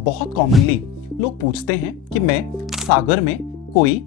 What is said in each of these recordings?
बहुत कॉमनली लोग पूछते हैं कि मैं सागर में कोई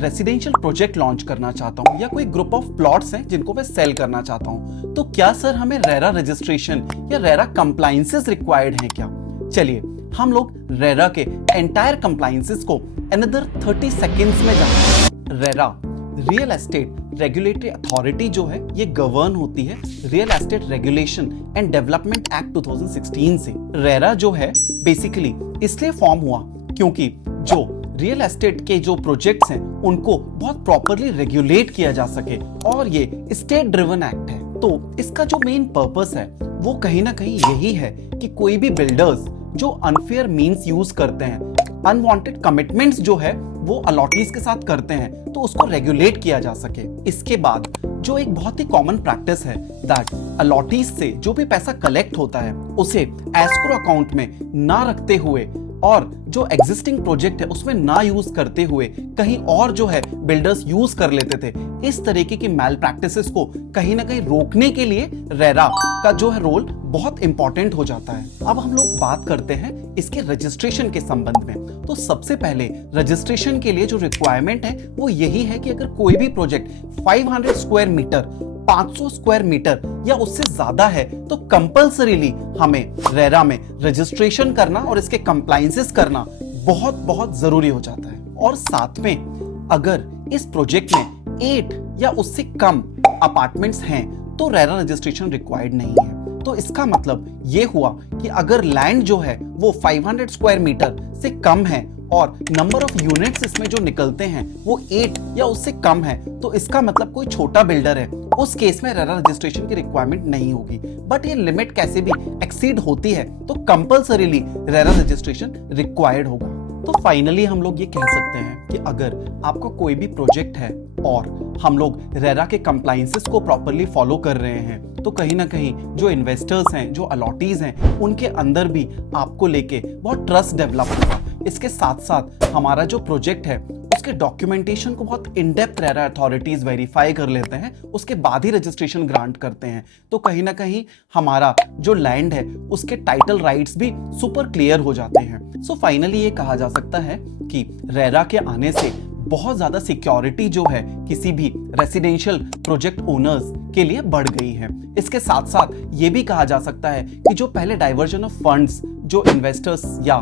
रेसिडेंशियल प्रोजेक्ट लॉन्च करना चाहता हूं या कोई ग्रुप ऑफ प्लॉट्स हैं जिनको मैं सेल करना चाहता हूं, तो क्या सर हमें रेरा रजिस्ट्रेशन या रेरा कंप्लायंसेस रिक्वायर्ड हैं क्या? चलिए हम लोग रेरा के एंटायर कंप्लायंसेस को अनदर 30 सेकेंड्स में जानते हैं। RERA real estate regulatory authority जो है ये गवर्न होती है real estate regulation and development act 2016 से। रेरा जो है बेसिकली इसलिए फॉर्म हुआ क्योंकि जो रियल एस्टेट के जो प्रोजेक्ट्स हैं उनको बहुत प्रॉपरली रेगुलेट किया जा सके, और ये स्टेट ड्रिवन एक्ट है। तो इसका जो मेन पर्पस है वो कहीं ना कहीं यही है कि कोई भी बिल्डर्स जो अनफेयर मींस यूज करते हैं, अनवांटेड कमिटमेंट्स जो है वो अलॉटीज के साथ करते हैं, तो उसको रेगुलेट किया जा सके। इसके बाद जो एक बहुत ही कॉमन प्रैक्टिस है दैट अलॉटीज से जो भी पैसा कलेक्ट होता है उसे एस्क्रो अकाउंट में ना रखते हुए और जो एग्जिस्टिंग प्रोजेक्ट है उसमें ना यूज करते हुए कहीं और जो है बिल्डर्स यूज कर लेते थे। इस तरीके की मैल प्रैक्टिसेस को कहीं ना कहीं रोकने के लिए रेरा का जो है रोल बहुत इंपॉर्टेंट हो जाता है। अब हम लोग बात करते हैं इसके रजिस्ट्रेशन के संबंध में। तो सबसे पहले रजिस्ट्रेशन के लिए जो रिक्वायरमेंट है वो यही है कि अगर कोई भी project 500 square metre, 500 square metre या उससे ज्यादा है तो कंपल्सरीली हमें रेरा में रजिस्ट्रेशन करना और इसके कंप्लायंसेस करना बहुत बहुत जरूरी हो जाता है। और साथ में अगर इस प्रोजेक्ट में 8 या उससे कम अपार्टमेंट्स हैं तो रेरा रजिस्ट्रेशन रिक्वायर्ड नहीं है। तो इसका मतलब ये हुआ कि अगर लैंड जो है वो 500 स्क्वायर मीटर से कम है और नंबर ऑफ यूनिट्स इसमें जो निकलते हैं वो 8 या उससे कम है, तो इसका मतलब कोई छोटा बिल्डर है, उस केस में रेरा रजिस्ट्रेशन की रिक्वायरमेंट नहीं होगी। बट ये लिमिट कैसे भी एक्सीड होती है तो कंपल्सरीली रेरा रजिस्ट्रेशन रिक्वायर्ड होगा। तो फाइनली हम लोग ये कह सकते हैं कि अगर आपका कोई भी प्रोजेक्ट है और हम लोग रेरा के कंप्लायंसेस को प्रॉपरली फॉलो कर रहे हैं, तो कहीं ना कहीं जो इन्वेस्टर्स हैं, जो अलॉटीज हैं, उनके अंदर भी आपको लेके बहुत ट्रस्ट डेवलप होगा। इसके साथ साथ हमारा जो प्रोजेक्ट है उसके डॉक्यूमेंटेशन को बहुत in depth RERA authorities verify कर लेते हैं, उसके बाद ही रजिस्ट्रेशन ग्रांट करते हैं। तो कहीं ना कहीं हमारा जो लैंड है उसके टाइटल राइट्स भी सुपर क्लियर हो जाते हैं। सो फाइनली ये कहा जा सकता है कि रेरा के आने से बहुत ज्यादा सिक्योरिटी जो है किसी भी रेसिडेंशियल प्रोजेक्ट ओनर्स के लिए बढ़ गई है। इसके साथ साथ ये भी कहा जा सकता है कि जो पहले डाइवर्जन ऑफ फंड्स जो इन्वेस्टर्स या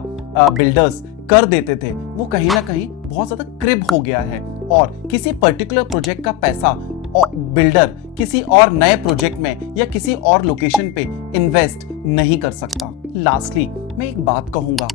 बिल्डर्स कर देते थे वो कहीं ना कहीं बहुत ज्यादा क्रिब हो गया है, और किसी पर्टिकुलर प्रोजेक्ट का पैसा बिल्डर किसी और नए प्रोजेक्ट में या किसी और लोकेशन पे इन्वेस्ट नहीं कर सकता। लास्टली मैं एक बात कहूंगा